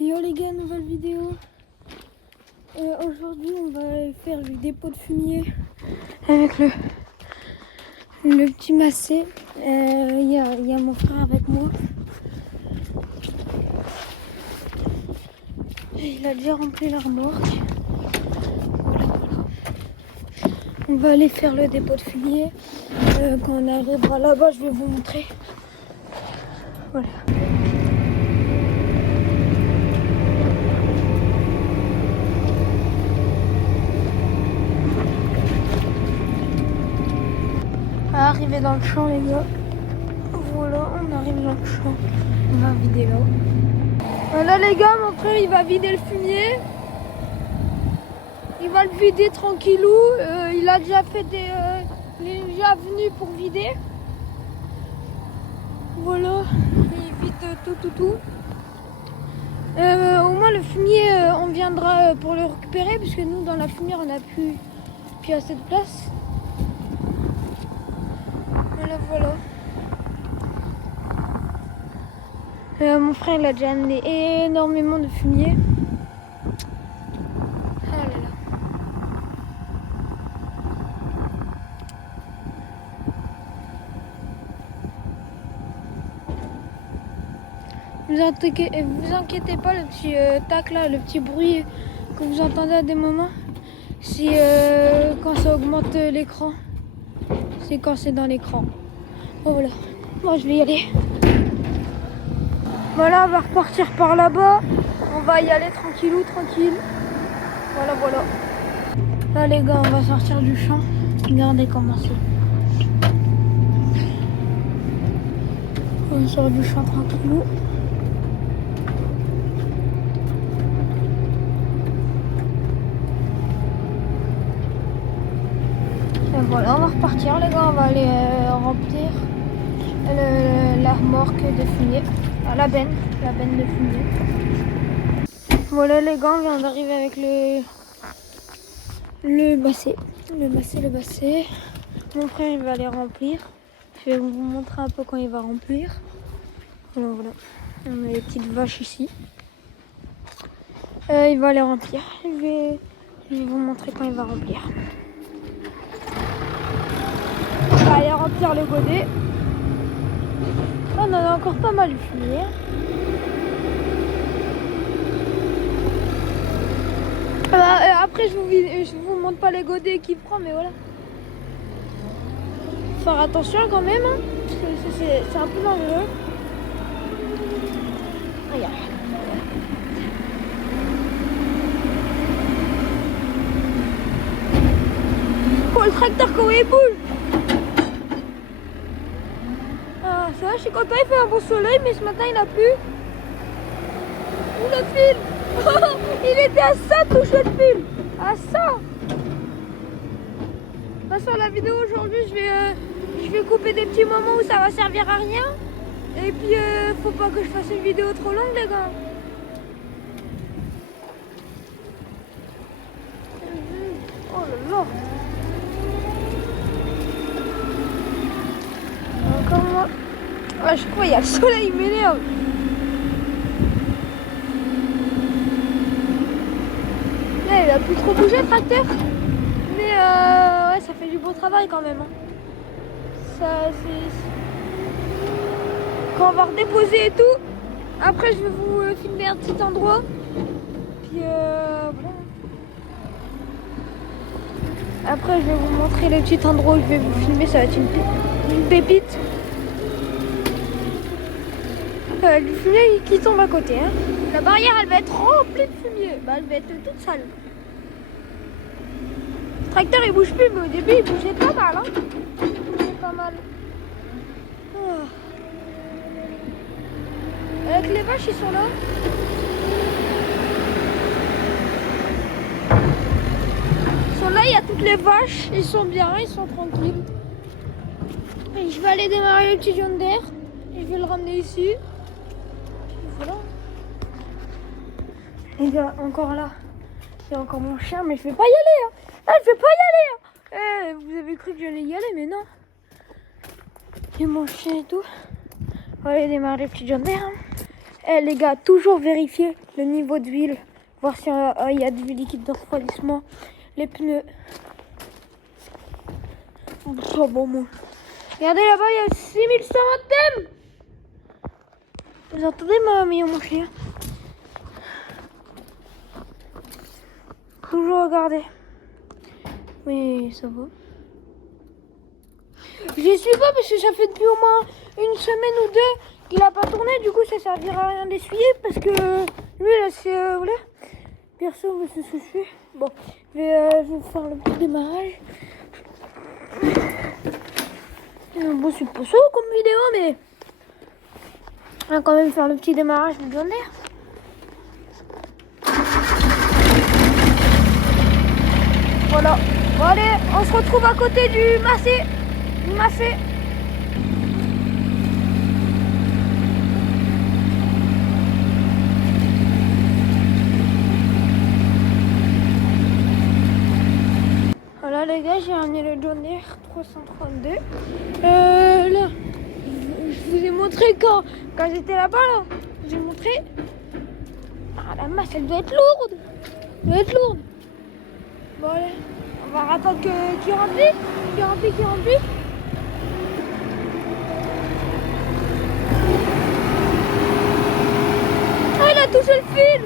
Yo les gars, nouvelle vidéo. Aujourd'hui on va faire le dépôt de fumier avec le petit Massé. Il y a mon frère avec moi. Il a déjà rempli la remorque. Voilà. On va aller faire le dépôt de fumier. Quand on arrivera là-bas, je vais vous montrer. Voilà. Arrivé dans le champ les gars. Voilà, on arrive dans le champ. On va vider là. Voilà les gars, mon frère il va vider le fumier. Il va le vider tranquillou. Il a déjà fait il est déjà venu pour vider. Voilà, il vide tout. Au moins le fumier, on viendra pour le récupérer puisque nous dans la fumière on n'a plus assez de place. Voilà. Mon frère il a déjà amené énormément de fumier. Ah là là. Vous inquiétez pas, le petit tac là, le petit bruit que vous entendez à des moments, c'est quand ça augmente l'écran. C'est quand c'est dans l'écran. Oh, voilà. Moi je vais y aller. Voilà, on va repartir par là-bas. On va y aller tranquille. Voilà. Là les gars, on va sortir du champ. Regardez comment c'est. On sort du champ tranquillou. Et voilà, on va repartir les gars. On va aller remplir la remorque de fumier. La benne de fumier. Voilà les gars, on vient d'arriver avec le basset. Le basset. Mon frère il va les remplir. Je vais vous montrer un peu quand il va remplir. Voilà. On a les petites vaches ici. Il va les remplir. Je vais vous montrer quand il va remplir. On va aller remplir le godet. On en a encore pas mal de fumier. Après je vous montre pas les godets qu'il prend, mais voilà. Faut faire attention quand même, hein, parce que c'est un peu dangereux. Regarde. Oh, le tracteur comment il bouge. Ah, ça va, je suis content, il fait un beau soleil, mais ce matin il a plu. Où le fil? Il était à ça de toucher le fil. À ça. De toute façon, la vidéo aujourd'hui, je vais couper des petits moments où ça va servir à rien. Et puis, faut pas que je fasse une vidéo trop longue, les gars. Oh là là. Encore moi. Ouais, je crois qu'il y a le soleil, il m'énerve. Là, il a plus trop bougé le tracteur. Mais ouais, ça fait du beau travail quand même. Hein. Ça, quand on va redéposer et tout, après je vais vous filmer un petit endroit. Puis voilà. Après je vais vous montrer le petit endroit où je vais vous filmer, ça va être une pépite. Du fumier qui tombe à côté. Hein. La barrière elle va être remplie de fumier. Bah, elle va être toute sale. Le tracteur il bouge plus, mais au début il bougeait pas mal. Hein. Il bougeait pas mal. Oh. Avec les vaches ils sont là. Ils sont là, il y a toutes les vaches. Ils sont bien, ils sont tranquilles. Et je vais aller démarrer le petit John Deere. Et je vais le ramener ici. Voilà. Les gars, encore là. Il y a encore mon chien, mais je vais pas y aller. Hein. Ah, je vais pas y aller. Hein. Vous avez cru que j'allais y aller, mais non. Il y a mon chien et tout. On va aller démarrer le petit John Deere. Hein. Eh les gars, toujours vérifier le niveau d'huile. Voir s'il y a du liquide de refroidissement. Les pneus. Oh, bon, bon. Regardez là-bas, il y a 6100 thèmes. Vous entendez mon chien? Toujours regarder. Oui, ça va. J'y suis pas parce que ça fait depuis au moins une semaine ou deux qu'il a pas tourné. Du coup, ça servira à rien d'essuyer parce que lui, là, c'est... voilà. Perso, c'est ce que je fais. Bon, je vais vous faire le petit démarrage. Bon, c'est pas ça comme vidéo, mais... on va quand même faire le petit démarrage du John Deere. Voilà. Bon, allez, on se retrouve à côté du Massé. Voilà les gars, j'ai ramené le John Deere 332. Là, je vous ai montré quand j'étais là-bas, là. J'ai montré. Ah, la masse, elle doit être lourde. Bon, allez, on va attendre qu'il remplisse. Ah, il a touché le fil.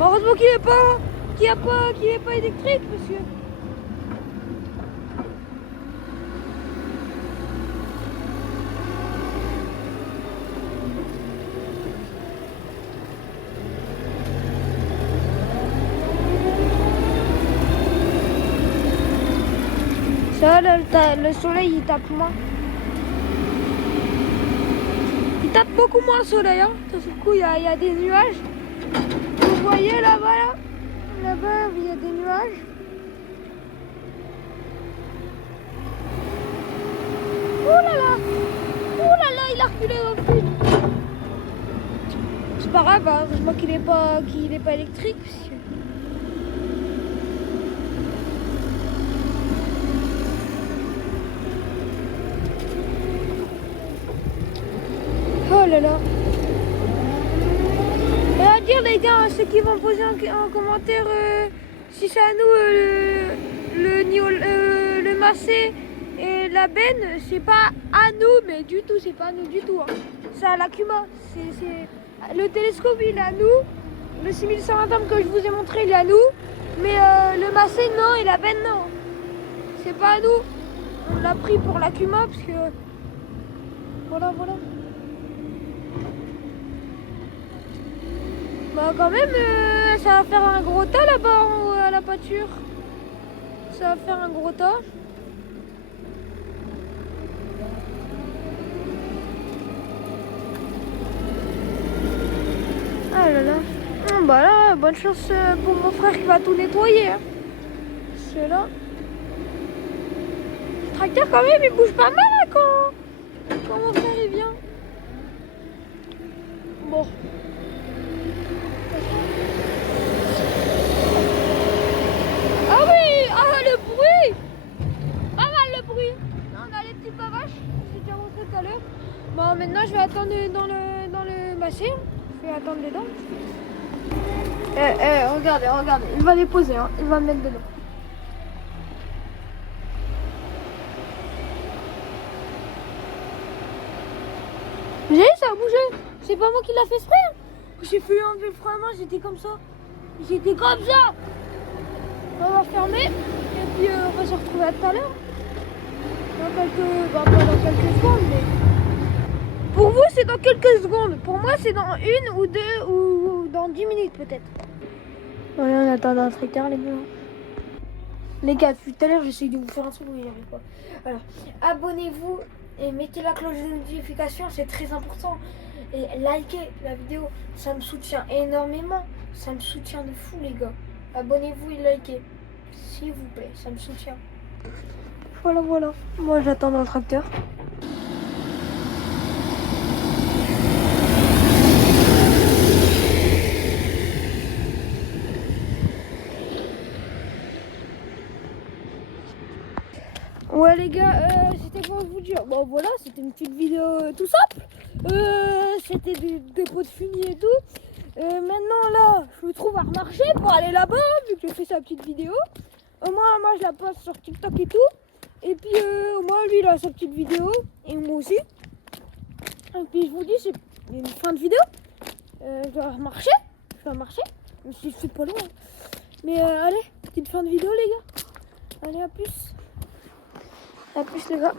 Heureusement qu'il est pas électrique, monsieur. Ça, le soleil, il tape moins. Il tape beaucoup moins le soleil, hein. Tout d'un coup, il y a des nuages. Vous voyez là-bas, là-bas, il y a des nuages. Ouh là là, il a reculé dans le fil. C'est pas grave, hein. Heureusement qu'il est pas électrique. Parce que... oh là là. Et à dire les gars, ceux qui vont poser en commentaire si c'est à nous le Massé et la benne, c'est pas à nous, mais du tout, c'est pas à nous du tout. Hein. C'est à l'Akuma. Le télescope il est à nous. Le 6100 tomes que je vous ai montré il est à nous. Mais le Massé non et la benne non. C'est pas à nous. On l'a pris pour l'Akuma parce que... voilà. Bah quand même, ça va faire un gros tas là-bas en haut à la pâture. Ça va faire un gros tas. Ah là là. Bah là, bonne chance pour mon frère qui va tout nettoyer. Hein. C'est là. Le tracteur quand même, il bouge pas mal hein, quand mon frère il vient. Bon. Ah oui, ah le bruit. Pas mal le bruit. Là, on a les petits pavaches, j'ai déjà montré tout à l'heure. Bon, maintenant je vais attendre dans le Massé. Je vais attendre dedans. Regardez, il va les poser, hein. Il va me mettre dedans. Vous voyez, ça a bougé. C'est pas moi qui l'a fait exprès. Hein. J'ai fait enlever le frein à main, j'étais comme ça. On va fermer et puis on va se retrouver à tout à l'heure. Pas dans quelques secondes, mais pour vous c'est dans quelques secondes. Pour moi c'est dans une ou deux ou dans 10 minutes peut-être. Voilà, on attend un tracteur les gars. Les gars, depuis tout à l'heure j'essaye de vous faire un truc mais j'y arrive pas. Alors, abonnez-vous et mettez la cloche de notification, c'est très important. Et likez la vidéo, ça me soutient énormément. Ça me soutient de fou les gars. Abonnez-vous et likez. S'il vous plaît, ça me soutient. Voilà. Moi j'attends dans le tracteur. Ouais les gars, c'était pour vous dire. Bon voilà, c'était une petite vidéo tout simple. c'était des dépôts de fumier et tout. Maintenant là, je me trouve à remarcher pour aller là-bas, vu que j'ai fait sa petite vidéo. Au moins, moi je la poste sur TikTok et tout. Et puis au moins lui il a sa petite vidéo, et moi aussi. Et puis je vous dis, c'est une fin de vidéo. Je dois marcher, même si je suis pas loin. Mais allez, petite fin de vidéo les gars. Allez, à plus. À plus les gars.